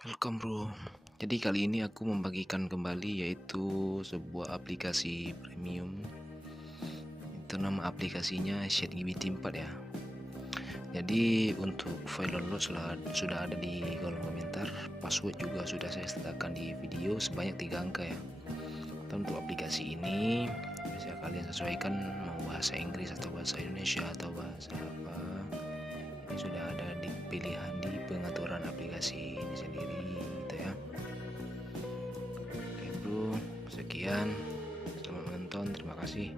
Welcome bro. Jadi kali ini aku membagikan kembali yaitu sebuah aplikasi premium. Itu nama aplikasinya ChatGPT 4 ya. Jadi untuk file download sudah ada di kolom komentar. Password juga sudah saya sertakan di video sebanyak 3 angka ya. Dan untuk aplikasi ini bisa kalian sesuaikan mau bahasa Inggris atau bahasa Indonesia atau bahasa apa. Ini sudah ada di pilihan di pengaturan aplikasi ini sendiri gitu ya. Oke bro, sekian, selamat menonton, terima kasih.